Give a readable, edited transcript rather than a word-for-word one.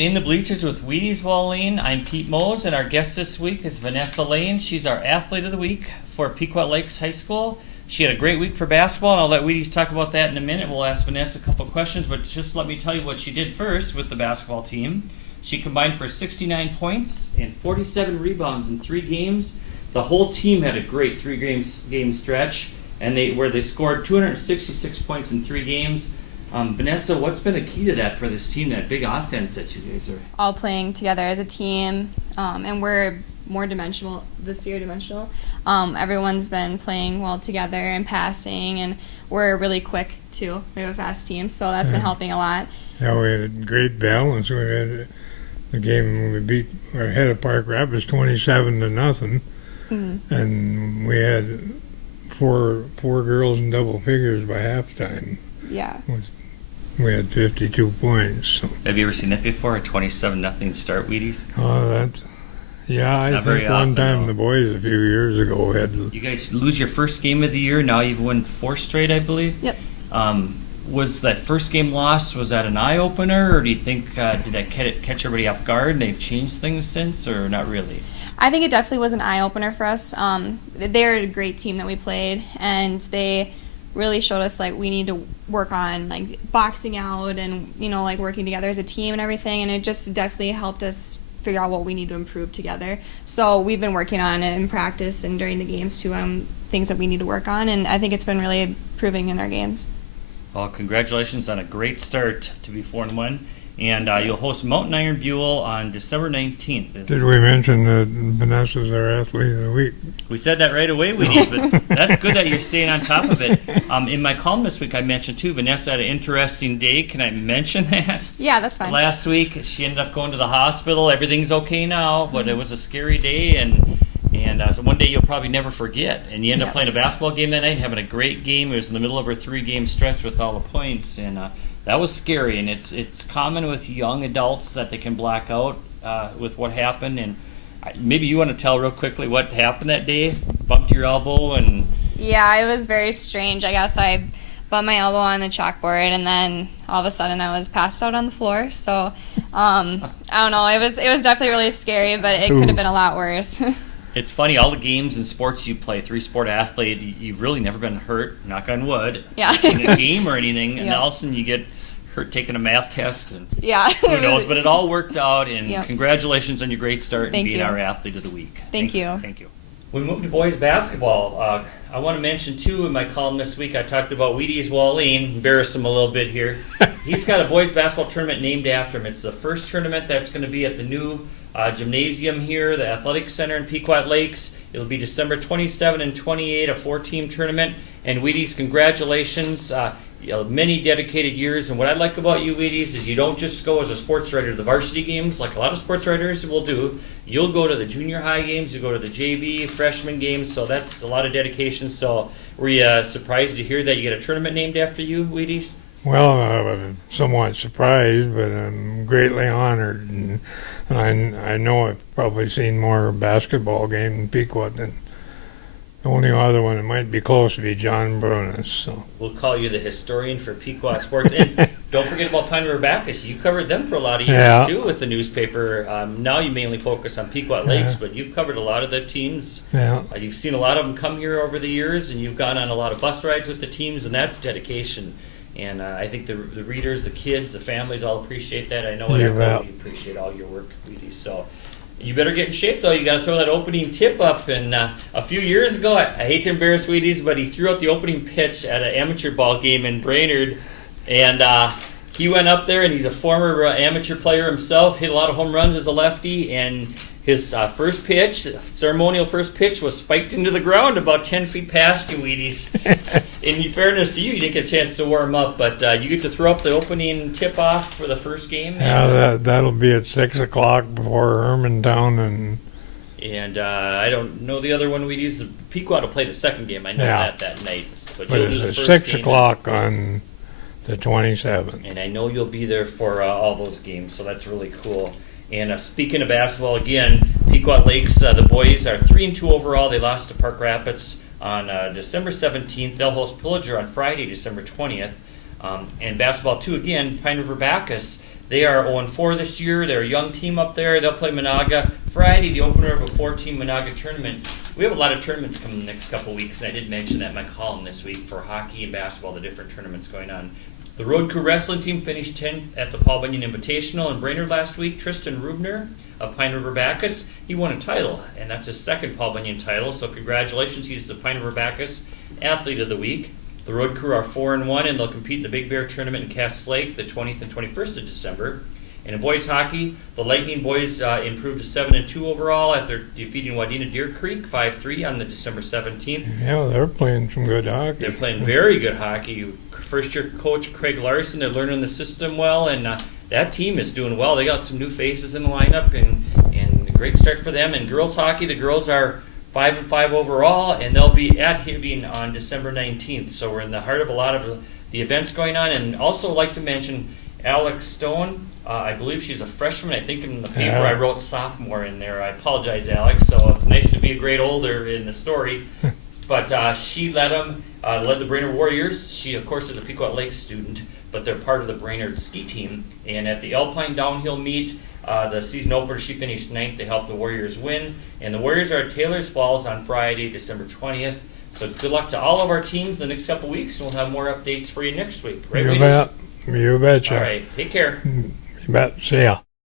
Welcome to In the Bleachers with Wheaties Wallin. I'm Pete Mose, and our guest this week is Vanessa Lane. She's our Athlete of the Week for Pequot Lakes High School. She had a great week for basketball, and I'll let Wheaties talk about that in a minute. We'll ask Vanessa a couple questions, but just let me tell you what she did first with the basketball team. She combined for 69 points and 47 rebounds in 3 games. The whole team had a great 3-game stretch, and they scored 266 points in 3 games. Vanessa, what's been the key to that for this team, that big offense that you guys are? All playing together as a team, and we're more dimensional. Everyone's been playing well together and passing, and we're really quick, too. We have a fast team, so that's been helping a lot. Yeah, we had a great balance. We had the game we beat our head of Park Rapids 27-0, and we had four girls in double figures by halftime. Yeah. We had 52 points. So. Have you ever seen that before, a 27-0 start, Wheaties? I Not think one time though. The boys a few years ago had. You guys lose your first game of the year. Now you've won 4 straight, I believe. Yep. Was that first game lost? Was that an eye opener, or do you think did that catch everybody off guard and they've changed things since, or not really? I think it definitely was an eye opener for us. They're a great team that we played, and they really showed us like we need to work on like boxing out and like working together as a team and everything, and it just definitely helped us figure out what we need to improve together. So we've been working on it in practice and during the games too, things that we need to work on, and I think it's been really improving in our games. Well, congratulations on a great start to be 4-1. And you'll host Mountain Iron Buell on December 19th. Did we mention that Vanessa's our Athlete of the Week? We said that right away, Wheaties, but that's good that you're staying on top of it. In my column this week, I mentioned, too, Vanessa had an interesting day. Can I mention that? Yeah, that's fine. Last week, she ended up going to the hospital. Everything's okay now, but it was a scary day, and so one day you'll probably never forget. And you end up playing a basketball game that night, having a great game. It was in the middle of her 3-game stretch with all the points, and that was scary, and it's common with young adults that they can black out with what happened. And maybe you want to tell real quickly what happened that day? Bumped your elbow and... Yeah, it was very strange. I guess I bumped my elbow on the chalkboard, and then all of a sudden I was passed out on the floor. So I don't know. It was definitely really scary, but it could have been a lot worse. It's funny, all the games and sports you play, 3-sport athlete, you've really never been hurt, knock on wood, in a game or anything, and all of a sudden you get hurt taking a math test, and who knows, but it all worked out, and congratulations on your great start and being our Athlete of the Week. Thank you. Thank you. We moved to boys basketball. I want to mention, too, in my column this week, I talked about Wheaties Wallin, embarrass him a little bit here. He's got a boys basketball tournament named after him. It's the first tournament that's going to be at the new gymnasium here, the Athletic Center in Pequot Lakes. It'll be December 27 and 28, a 4-team tournament. And Wheaties, congratulations. Many dedicated years. And what I like about you, Wheaties, is you don't just go as a sports writer to the varsity games like a lot of sports writers will do. You'll go to the junior high games, you go to the JV, freshman games, so that's a lot of dedication. So were you surprised to hear that you get a tournament named after you, Wheaties? Well, I was somewhat surprised, but I'm greatly honored. And I know I've probably seen more basketball games in Pequot than the only other one that might be close to be John Brunis. So we'll call you the historian for Pequot sports. And don't forget about Pine River Bacchus. You covered them for a lot of years, too, with the newspaper. Now you mainly focus on Pequot Lakes, but you've covered a lot of the teams. Yeah. You've seen a lot of them come here over the years, and you've gone on a lot of bus rides with the teams, and that's dedication. And I think the readers, the kids, the families all appreciate that. I know at Echo you appreciate all your work, Wheaties. So you better get in shape, though. You got to throw that opening tip up. And a few years ago, I hate to embarrass Wheaties, but he threw out the opening pitch at an amateur ball game in Brainerd. And he went up there, and he's a former amateur player himself, hit a lot of home runs as a lefty, and his first pitch, ceremonial first pitch, was spiked into the ground about 10 feet past you, Wheaties. In fairness to you, you didn't get a chance to warm up, but you get to throw up the opening tip-off for the first game. Yeah, that'll be at 6 o'clock before Hermantown. And I don't know the other one, Wheaties. Pequot will play the second game. I know that night. But it's at 6 o'clock on the 27th. And I know you'll be there for all those games, so that's really cool. And speaking of basketball, again, Pequot Lakes, the boys are 3-2 overall. They lost to Park Rapids on December 17th. They'll host Pillager on Friday, December 20th. And basketball, too, again, Pine River Bacchus. They are 0-4 this year. They're a young team up there. They'll play Monaga Friday, the opener of a 4-team Monaga tournament. We have a lot of tournaments coming the next couple weeks, and I did mention that in my column this week for hockey and basketball, the different tournaments going on. The Road Crew Wrestling Team finished 10th at the Paul Bunyan Invitational in Brainerd last week. Tristan Rubner of Pine River Bacchus, he won a title, and that's his second Paul Bunyan title, so congratulations. He's the Pine River Bacchus Athlete of the Week. The Road Crew are 4-1, and they'll compete in the Big Bear Tournament in Cass Lake the 20th and 21st of December. And in boys hockey, the Lightning boys improved to 7-2 overall after defeating Wadena Deer Creek 5-3 on the December 17th. Yeah, they're playing some good hockey. They're playing very good hockey. First-year coach Craig Larson, they're learning the system well, and that team is doing well. They got some new faces in the lineup, and a great start for them. And girls hockey, the girls are 5-5 overall, and they'll be at Hibbing on December 19th. So we're in the heart of a lot of the events going on. And also like to mention Alex Stone. I believe she's a freshman. I think in the paper I wrote sophomore in there. I apologize, Alex. So it's nice to be a grade older in the story. But she led the Brainerd Warriors. She, of course, is a Pequot Lakes student, but they're part of the Brainerd ski team. And at the Alpine Downhill Meet, the season opener, she finished 9th to help the Warriors win. And the Warriors are at Taylor's Falls on Friday, December 20th. So good luck to all of our teams the next couple weeks, and we'll have more updates for you next week. Right, You bet. You betcha. All right. Take care. You bet. See ya.